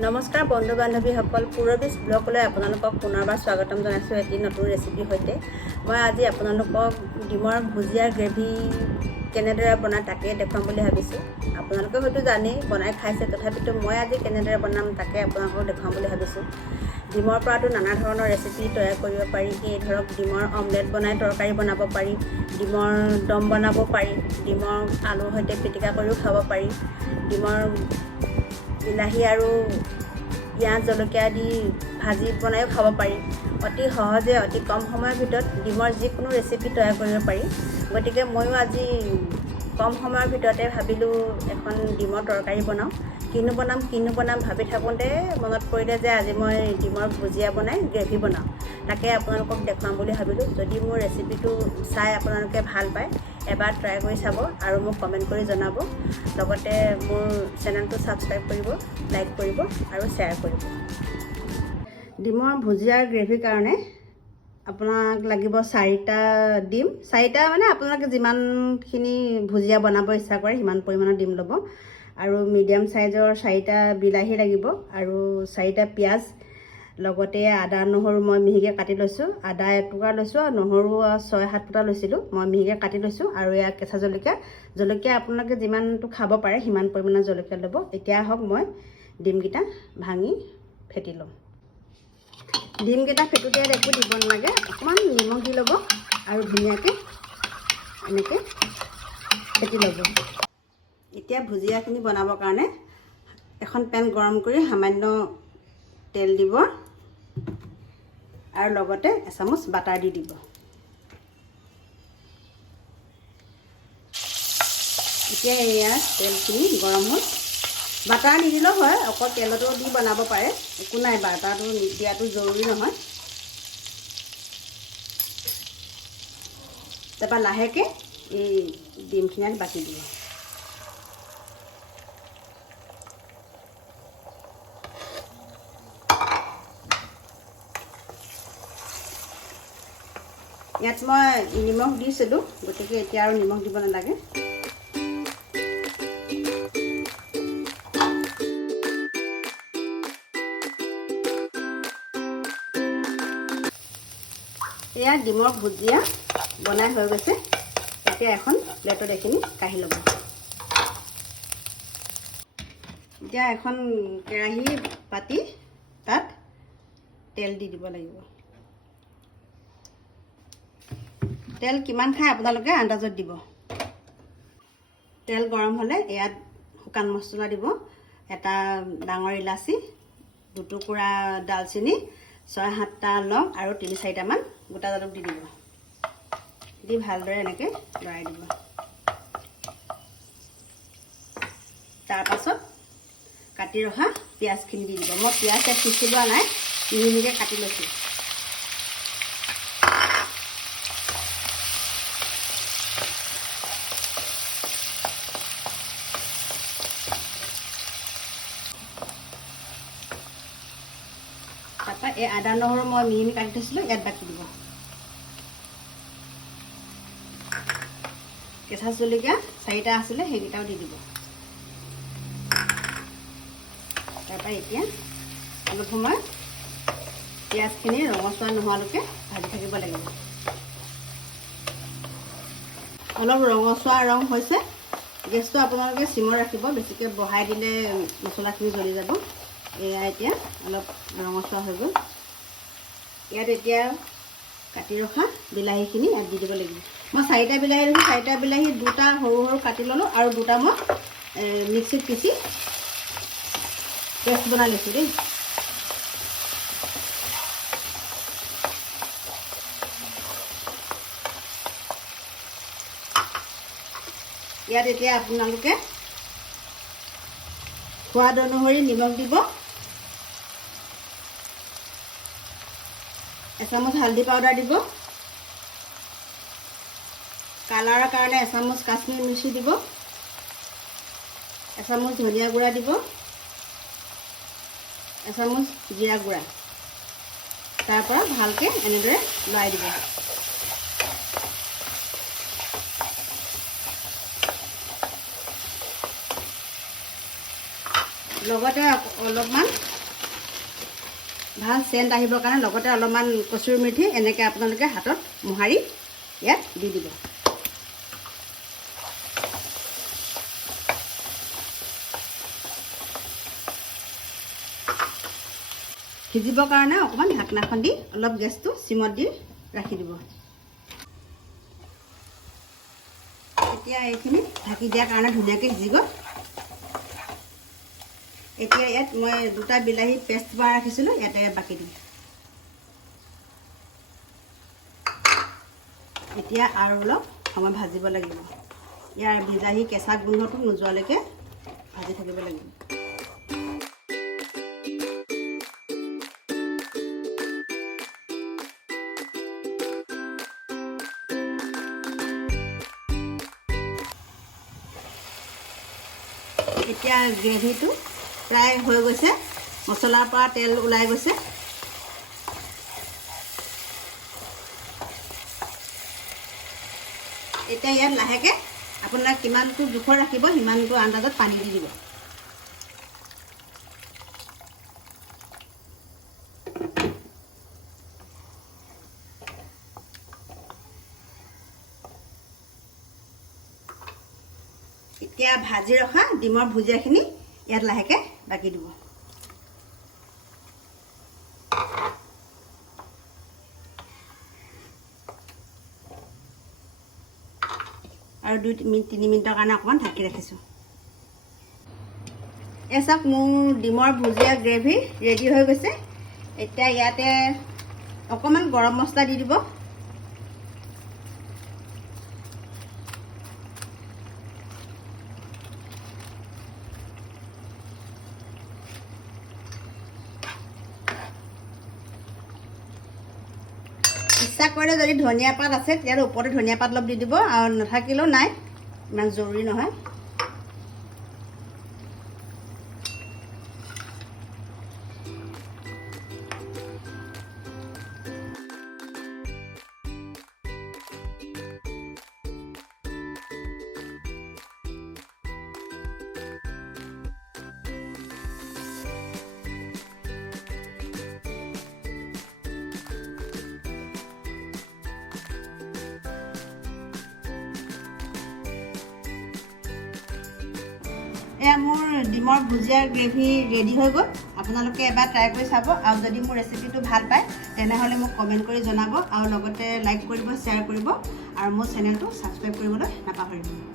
নমস্কাৰ বন্ধু বান্ধৱীসকল, পুৰবিজ ব্লগলৈ আপোনালোকক পুনৰবাৰ স্বাগতম জনাইছোঁ এটি নতুন ৰেচিপি সৈতে। মই আজি আপোনালোকক ডিমৰ ভুজিয়াৰ গ্ৰেভি কেনেদৰে বনায় তাকে দেখুৱাম বুলি ভাবিছোঁ। আপোনালোকে হয়তো জানেই বনাই খাইছে, তথাপিতো মই আজি কেনেদৰে বনাম তাকে আপোনালোকক দেখুৱাম বুলি ভাবিছোঁ। ডিমৰ পৰাতো নানা ধৰণৰ ৰেচিপি তৈয়াৰ কৰিব পাৰি। এই ধৰক ডিমৰ অমলেট বনাই তৰকাৰী বনাব পাৰি, ডিমৰ দম বনাব পাৰি, ডিমৰ আলুৰ সৈতে পিটিকা কৰিও খাব পাৰি, ডিমৰ বিলাহী আৰু পিঁয়াজ জলকীয়া দি ভাজি বনাইও খাব পাৰি। অতি সহজে অতি কম সময়ৰ ভিতৰত ডিমৰ যিকোনো ৰেচিপি তৈয়াৰ কৰিব পাৰি। গতিকে ময়ো আজি কম সময়ৰ ভিতৰতে ভাবিলোঁ এখন ডিমৰ তৰকাৰী বনাওঁ। কিনো বনাম ভাবি থাকোঁতে মনত পৰিলে যে আজি মই ডিমৰ ভুজিয়া বনাই গ্ৰেভি বনাওঁ, তাকে আপোনালোকক দেখুৱাম বুলি ভাবিলোঁ। যদি মোৰ ৰেচিপিটো চাই আপোনালোকে ভাল পায়, এবাৰ ট্ৰাই কৰি চাব আৰু মোক কমেণ্ট কৰি জনাব। লগতে মোৰ চেনেলটো ছাবস্ক্ৰাইব কৰিব, লাইক কৰিব আৰু শ্বেয়াৰ কৰিব। ডিমৰ ভুজিয়াৰ গ্ৰেভিৰ কাৰণে আপোনাক লাগিব 4টা ডিম। 4টা মানে আপোনালোকে যিমানখিনি ভুজিয়া বনাব ইচ্ছা কৰে সিমান পৰিমাণৰ ডিম ল'ব। আৰু মিডিয়াম চাইজৰ 4টা বিলাহী লাগিব আৰু 4টা পিঁয়াজ। লগতে আদা নহৰু মই মিহিকৈ কাটি লৈছোঁ। আদা এটুকুৰা লৈছোঁ আৰু নহৰু 6-7 ফুটা লৈছিলোঁ, মই মিহিকৈ কাটি লৈছোঁ। আৰু এয়া কেঁচা জলকীয়া আপোনালোকে যিমানটো খাব পাৰে সিমান পৰিমাণৰ জলকীয়া ল'ব। এতিয়া আহক মই ডিমকেইটা ভাঙি ফেটি ল'ম। ডিমকেইটা ফেটোতে একো দিব নালাগে, অকণমান নিমখ দি ল'ব আৰু ধুনীয়াকৈ এনেকৈ ফেটি ল'ব। এতিয়া ভুজিয়াখিনি বনাবৰ কাৰণে এখন পেন গৰম কৰি সামান্য তেল দিব আৰু লগতে এচামুচ বাটাৰ দি দিব। এতিয়া এয়া তেলখিনি গৰম হ'ল। বাটাৰ নিদিলেও হয়, অকল তেলতো দি বনাব পাৰে, একো নাই, বাটাৰটো দিয়াটো জৰুৰী নহয়। তাৰপৰা লাহেকৈ এই ডিমখিনি বাকি দিব। ইয়াত মই নিমখ দিছিলোঁ, গতিকে এতিয়া আৰু নিমখ দিব নালাগে। এয়া ডিমৰ ভুজিয়া বনাই হৈ গৈছে। এতিয়া এখন প্লেটত এইখিনি কাঢ়ি ল'ব। এতিয়া এখন কেৰাহী পাতি তাত তেল দি দিব লাগিব। তেল কিমান খায় আপোনালোকে আন্দাজত দিব। তেল গৰম হ'লে ইয়াত শুকান মছলা দিব। এটা ডাঙৰ ইলাচি, 2 টুকুৰা ডালচেনি, 6-7টা লং আৰু 3-4টামান গোটা জালুক দি দিব। দি ভালদৰে এনেকৈ লৰাই দিব। তাৰপাছত কাটি ৰখা পিঁয়াজখিনি দি দিব। মই পিঁয়াজ ইয়াত পিচি লোৱা নাই, মিহিকৈ কাটি লৈছোঁ। তাৰপৰা এই আদা নহৰু মই মিহি কাটি থৈছিলোঁ ইয়াত বাকি দিব। কেঁচা জলকীয়া 4টা আছিলে সেইকেইটাও দি দিব। তাৰপৰা এতিয়া অলপ সময় পিঁয়াজখিনি ৰঙচুৱা নোহোৱালৈকে ভাজি থাকিব লাগিব। অলপ ৰঙচুৱা ৰং হৈছে। গেছটো আপোনালোকে চিমত ৰাখিব, বেছিকৈ বঢ়াই দিলে মছলাখিনি জ্বলি যাব। এয়া এতিয়া অলপ ৰঙচুৱা হৈ গ'ল। ইয়াত এতিয়া কাটি ৰখা বিলাহীখিনি ইয়াত দি দিব লাগিব। মই 4টা বিলাহী লৈছোঁ। 4টা বিলাহী 2টা সৰু সৰু কাটি ল'লোঁ আৰু 2টা মই মিক্সিত পিচি পেষ্ট বনাই লৈছোঁ দেই। ইয়াত এতিয়া আপোনালোকে সোৱাদ অনুসৰি নিমখ দিব, এচামুচ হালধি পাউডাৰ দিব, কালাৰৰ কাৰণে এচামুচ কাশ্মীৰ মিৰ্চি দিব, এচামুচ ধনিয়া গুড়া দিব, এচামুচ জিৰা গুড়া। তাৰপৰা ভালকৈ এনেদৰে লৰাই দিব। লগতে অলপমান ভাল চেণ্ট আহিবৰ কাৰণে লগতে অলপমান কচুৰি মেথি এনেকৈ আপোনালোকে হাতত মোহাৰি ইয়াত দি দিব। সিজিবৰ কাৰণে অকণমান ঢাকনাখন দি অলপ গেছটো চিমত দি ৰাখি দিব। এতিয়া এইখিনি ঢাকি দিয়াৰ কাৰণে ধুনীয়াকৈ সিজি গ'ল। এতিয়া ইয়াত মই 2টা বিলাহী পেষ্ট বনাই ৰাখিছিলোঁ, ইয়াতে বাকি দিম। এতিয়া আৰু অলপ সময় ভাজিব লাগিব। ইয়াৰ বিলাহী কেঁচা গোন্ধটো নোযোৱালৈকে ভাজি থাকিব লাগিব। এতিয়া গ্ৰেভিটো প্ৰায় হৈ গৈছে, মছলাৰ পৰা তেল ওলাই গৈছে। এতিয়া ইয়াত লাহেকৈ আপোনাক কিমানটো জোখৰ ৰাখিব সিমানটো আন্দাজত পানী দি দিব। এতিয়া ভাজি ৰখা ডিমৰ ভুজিয়াখিনি ইয়াত লাহেকৈ বাকি দিব। আৰু 2-3 মিনিটৰ কাৰণে অকণমান ঢাকি ৰাখিছোঁ। এই চাওক মোৰ ডিমৰ ভুজিয়া গ্ৰেভি ৰেডি হৈ গৈছে। এতিয়া ইয়াতে অকণমান গৰম মছলা দি দিব। ইচ্ছা কৰিলে যদি ধনিয়া পাত আছে তেতিয়াহ'লে ওপৰতে ধনিয়া পাত অলপ দি দিব, আৰু নাথাকিলেও নাই, ইমান জৰুৰী নহয়। এয়া মোৰ ডিমৰ ভুজিয়াৰ গ্ৰেভি ৰেডি হৈ গ'ল। আপোনালোকে এবাৰ ট্ৰাই কৰি চাব, আৰু যদি মোৰ ৰেচিপিটো ভাল পায় তেনেহ'লে মোক কমেণ্ট কৰি জনাব, আৰু লগতে লাইক কৰিব, শ্বেয়াৰ কৰিব, আৰু মোৰ চেনেলটো ছাবস্ক্ৰাইব কৰিবলৈ নাপাহৰিব।